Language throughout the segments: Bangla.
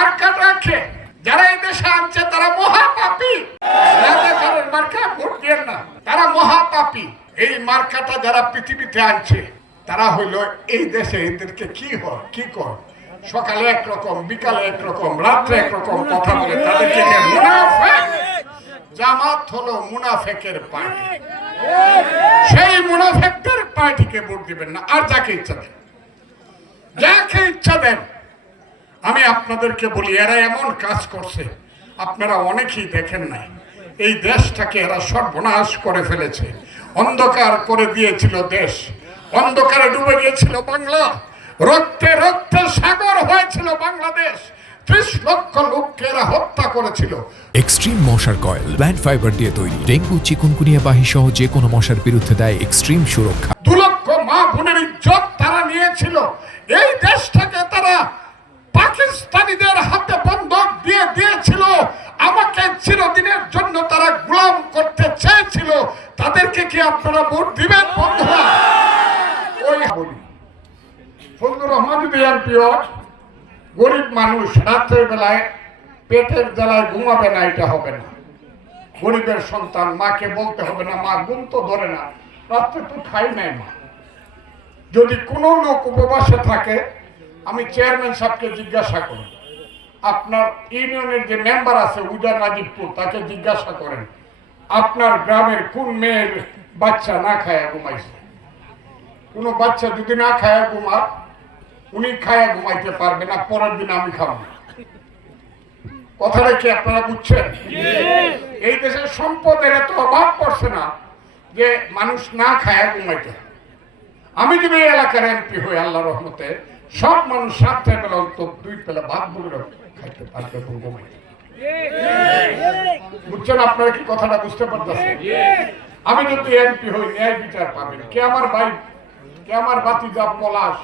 মার্কাটা কে? যারা এই দেশে আনছে তারা মহাপাপী। রাজাকারের মার্কা ভোট দিয়েন না, তারা মহাপাপী। এই মার্কাটা যারা পৃথিবীতে আনছে তারা হইল এই দেশে এদেরকে কি হয় কি কর, সকালে একরকম, বিকালে একরকম, রাত্রে একরকম কথা বলে, তাদেরকে মুনাফেক। জামাত হলো মুনাফেকের পার্টি। সেই মুনাফেকদের পার্টিকে ভোট দিবেন না, আর যাকে ইচ্ছা দেন, যাকে ইচ্ছা দেন। আমি আপনাদেরকে বলি, এরা এমন কাজ করছে আপনারা অনেকেই দেখেন নাই। এই দেশটাকে এরা সর্বনাশ করে ফেলেছে, অন্ধকার করে দিয়েছিল দেশ, অন্ধকারে ডুবে গিয়েছিল বাংলা, রক্তে রক্তে সাগর হয়েছিল বাংলাদেশ, 30 লক্ষ লোককে এরা হত্যা করেছিল। এক্সট্রিম মশার কয়েল প্ল্যান্ট ফাইবার দিয়ে তৈরি, ডেঙ্গু চিকুনগুনিয়া বাহি সহ যে কোনো মশার বিরুদ্ধে দেয় এক্সট্রিম সুরক্ষা। 2 লক্ষ মা বোনের ইজ্জত তারা নিয়েছিল। এই দেশটাকে তারা পাকিস্তানিদের হাতে বন্ধক দিয়ে দিয়েছিল। আমাকে চিরদিনের জন্য তারা গোলাম করতে চেয়েছিল। তাদেরকে কি আপনারা ভোট দিবেন বন্ধুরা? ওই বলি ফজলুর রহমান যদি এমপি হয়, গরিব মানুষ রাত্রের বেলায় পেটের জ্বালায় ঘুমাবে না, এটা হবে না। গরিবের সন্তান, মাকে বলতে হবে না মা ঘুম তো ধরে না, রাত্রে তো খাই নাই মা। যদি কোনো লোক উপবাসে থাকে, আমি চেয়ারম্যান সাহেবকে জিজ্ঞাসা করি, আপনার ইউনিয়নের যে মেম্বার আছে উজার নাজিবপুর, তাকে জিজ্ঞাসা করেন আপনার গ্রামের কোন মেয়ের বাচ্চা না খায়া ঘুমাইছে। কোনো বাচ্চা যদি না খায়া ঘুমা, উনি খায়া ঘুমাইতে পারবে না, পরের দিন আমি খাবো। কথাটা কি আপনারা বুঝছেন? এই দেশের সম্পদের এত অভাব পড়ছে না যে মানুষ না খায়া ঘুমাইতে। আমি যদি এই এলাকার এমপি হই, আল্লাহ রহমতে সব মানুষ রাত্রে বেলা অন্তত 2 বেলা ভাত বলে খাইতে পারবে, ঘুমাইতে। বুঝছেন আপনারা কি কথাটা বুঝতে পারতেছেন? আমি যদি এমপি হই, ন্যায় বিচার পাবেন। কে আমার ভাই, কে আমার ভাতিজা পলাশ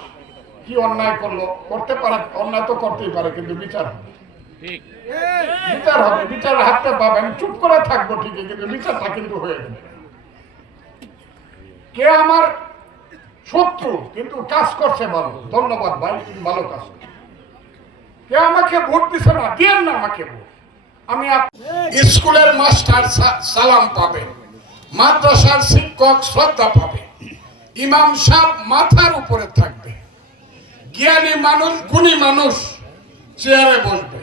কি অন্যায় করলো, করতে পারে, অন্যায় তো করতেই পারে, কিন্তু বিচার হবে, বিচার হবে, বিচারের হাতটা পাবেন। চুপ করে থাকবো ঠিকই, কিন্তু বিচারটা কিন্তু হয়ে যাবে। কে আমার শত্রু কিন্তু কাজ করছে ভালো, ধন্যবাদ ভাই, তুমি ভালো কাজ করছো। কে আমাকে ভোট দিছে না, দিয়েন না আমাকে ভোট। আমি স্কুলের মাস্টার সালাম পাবে, মাদ্রাসার শিক্ষক শ্রদ্ধা পাবে, ইমাম সাহেব মাথার উপরে থাকবে, জ্ঞানী মানুষ, গুণী মানুষ চেয়ারে বসবে।